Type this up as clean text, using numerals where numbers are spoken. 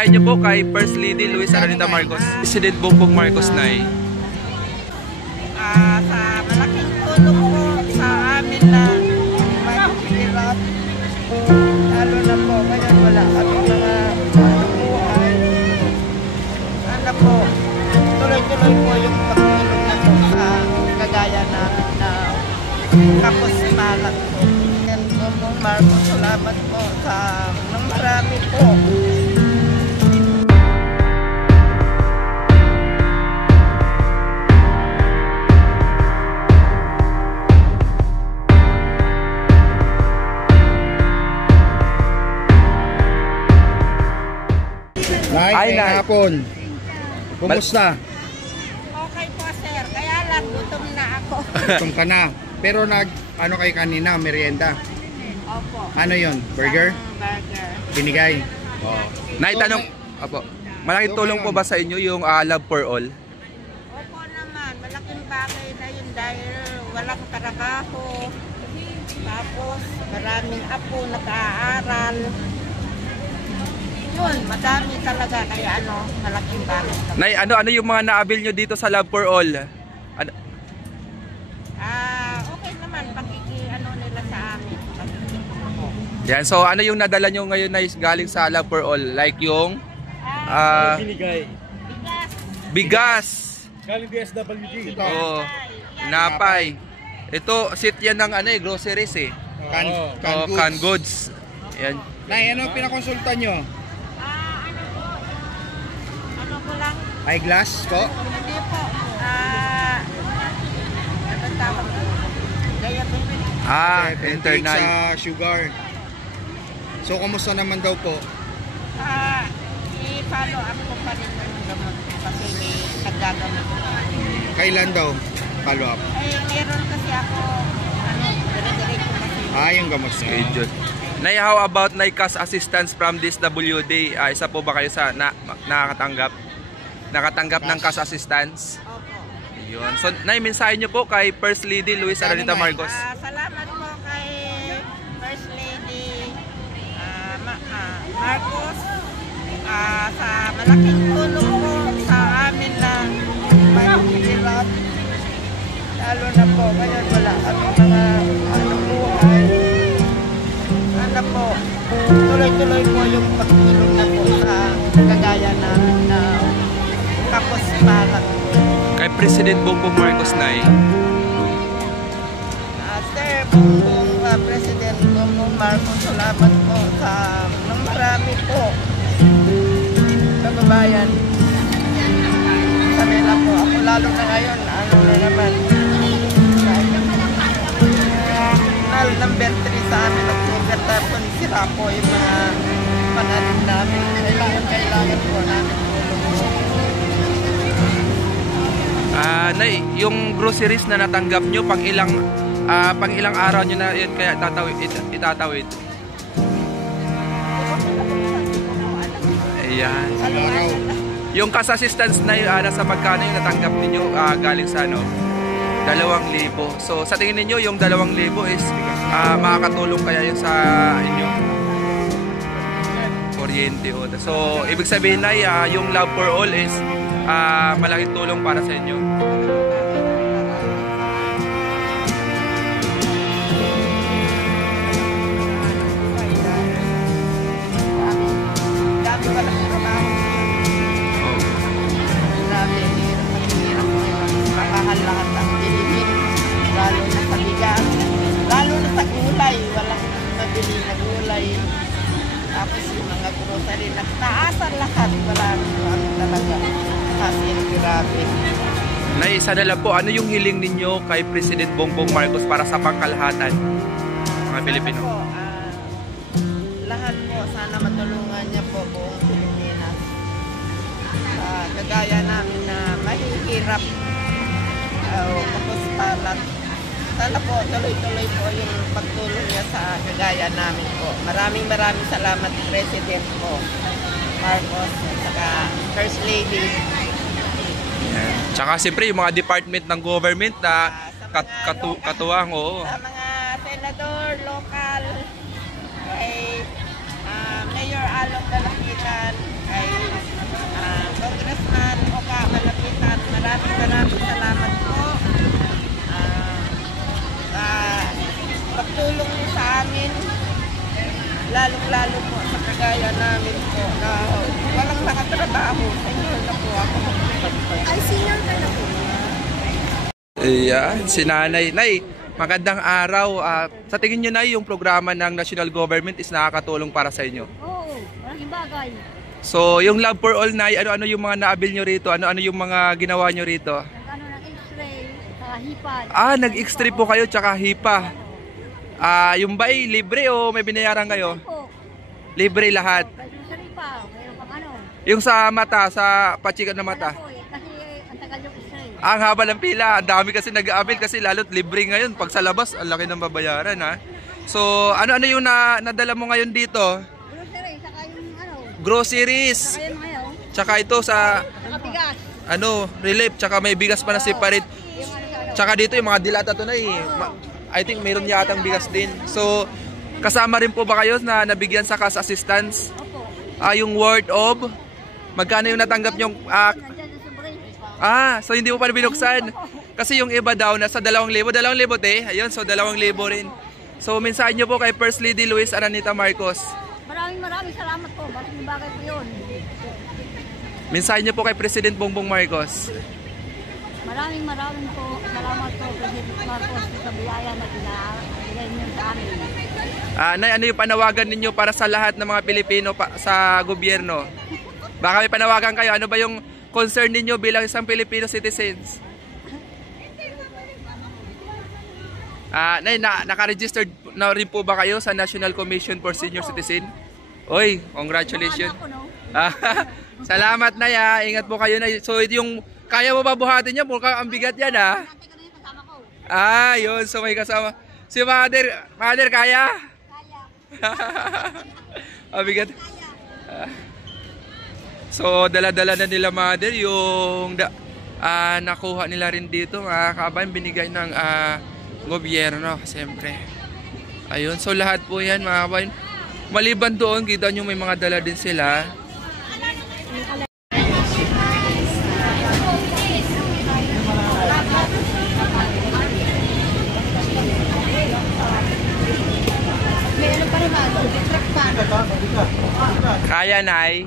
mensahe niyo po kay First Lady Luis Araneta Marcos, President Bongbong Marcos, Nay? Sa malaking tulong po sa amin na mahirap. Lalo na po, ngayon wala kami mga buhay. Sana po, tuloy-tuloy po yung pagtulong na po sa kagaya namin na kapos malang po. And Bongbong Marcos, salamat po sa nang marami po. Nay, Nay. hapon. Kumusta? Okay po sir, kaya lang gutom na ako. Gutom ka na. Pero ano kayo kanina, merienda? Opo. Ano yon? Burger? Burger. Binigay? Nay, tanong, apo, malaking tulong po ba sa inyo yung Love for All? Opo naman, malaking bagay na yun dahil walang trabaho. Tapos maraming apo nag-aaral. Yun, madami talaga kaya malaking bagay. Nay, ano yung mga naabil nyo dito sa Love for All? Ano? Okay naman, nila sa amin. Yan, so ano yung nadala nyo ngayon na galing sa Love for All? Like yung binigay. bigas. Galing DSWD. Oh, napay. Ito, sit yan ng groceries eh. Canned goods. Yan. Nay, ano pinakonsulta nyo? Ano po lang? Eyeglass po? Hindi po. Ano tawag po? Diabetes. Internal. Sa sugar. So, kumusta naman daw po? I-follow up ko pa rin yung gamot kasi nagagamit ko. Kailan daw? Follow up? Meron kasi ako, dire-diretso kasi. Yung gamot niya. Schedule. Nay, how about cash assistance from this WD? Isa po ba kayo sa nakakatanggap? Nakatanggap ng cash assistance? Opo. Yun. So, Nay, mensahe nyo po kay First Lady Luis Araneta Marcos. Salamat po kay First Lady Marcos sa malaking tulong po sa amin na mahirap. Lalo na po, ngayon wala kami mga buhay. Sana po, tuloy-tuloy po yung pagtulong na po sa kagaya namin na kapos malang. Kay President Bongbong Marcos, Nay. Sir, President Bongbong Marcos, salamat po sa nang marami po. Kababayan, sabi na po, ako lalo na ngayon, na naman, number 3 sa amin, October, tapos sira po yung mga pananim namin. Kailangan po namin tulong po. Nay, yung groceries na natanggap nyo, pang ilang araw nyo na yun kaya itatawid? Ayan. Yung cash assistance na yun, nasa magkano yung natanggap ninyo galing sa 2,000. So sa tingin ninyo yung 2,000 is makakatulong kaya yun sa inyo? Kuryente o. So ibig sabihin na yung Love for All is malaking tulong para sa inyo. Lalo na sa gulay, walang mabili na gulay. Tapos yung mga grocery, nagtaasan lahat, wala talaga. Kasi grabe. Nay, isa na lang po, ano yung hiling ninyo kay President Bongbong Marcos para sa pangkalahatan mga Pilipino? Po, lahat po, sana matulungan niya po buong Pilipinas. Kagaya namin na mahihirap kapos palat. Sana po, tuloy-tuloy po yung pagtulong niya sa kagaya namin po. Maraming salamat, President po Marcos at saka First Lady. Yeah. Tsaka siyempre yung mga department ng government na katuwang. Sa mga senador, local, kay Mayor Along Dalapitan, kay Ayan, si Nanay. Nay, magandang araw. Sa tingin nyo, Nay, yung programa ng national government is nakakatulong para sa inyo? Oo, malaking bagay. So, yung Love for All, Nay, ano-ano yung mga naabil nyo rito? Ano-ano yung mga ginawa nyo rito? Nag-ano ng X-ray, sa hipad. Nag-X-ray po kayo, tsaka hipa. Yung ba'y libre o may binayaran kayo? Po, Libre lahat. pwede sa ripa, mayroon pang ano. Yung sa mata, sa pachikan ng mata. Ano po eh, kasi ang tagal yung X-ray. Ang haba ng pila, ang dami kasi nag-aabil kasi lalo't libre ngayon. Pag sa labas, ang laki ng babayaran ha. So, ano-ano yung nadala mo ngayon dito? Grocery, saka yung ano, Groceries. saka yung ngayon, Tsaka ito sa saka bigas. relief, tsaka may bigas pa na separate. Yung ano sa Tsaka dito yung mga dilata to na I think mayroon yatang bigas din. So, kasama rin po ba kayo na nabigyan sa cash assistance? Opo, Yung worth of magkano yung natanggap nyo? nandiyan sa sobre. So hindi mo pa binuksan. Kasi yung iba daw nasa 2,000. 2,000 te. Ayun, so 2,000 rin. So mensahe nyo po kay First Lady Luis Aranita Marcos. Maraming salamat po, malaking bagay po yun. Mensahe nyo po kay President Bongbong Marcos. Maraming po, salamat po, President Marcos, sa biyaya na pinabigay niyo sa amin. Nay, ano yung panawagan ninyo para sa lahat ng mga Pilipino sa gobyerno? Baka may panawagan kayo. Ano ba yung concern ninyo bilang isang Filipino citizens? Nay, naka-registered na rin po ba kayo sa National Commission for Senior Citizen? Oy, congratulations. Salamat, Nay. Ingat po kayo, Nay. So, yung kaya mo ba buhatin niya? Mukhang ang bigat yan, ha? Yun. So, may kasama. Si Mother, kaya? Ang bigat. So, dala-dala na nila, Mother, yung nakuha nila rin dito, mga kabayan, binigay ng gobyerno, siyempre. Ayun. So, lahat po yan, mga kabayan. Maliban doon, kita nyo may mga dala din sila. Kaya, Nay.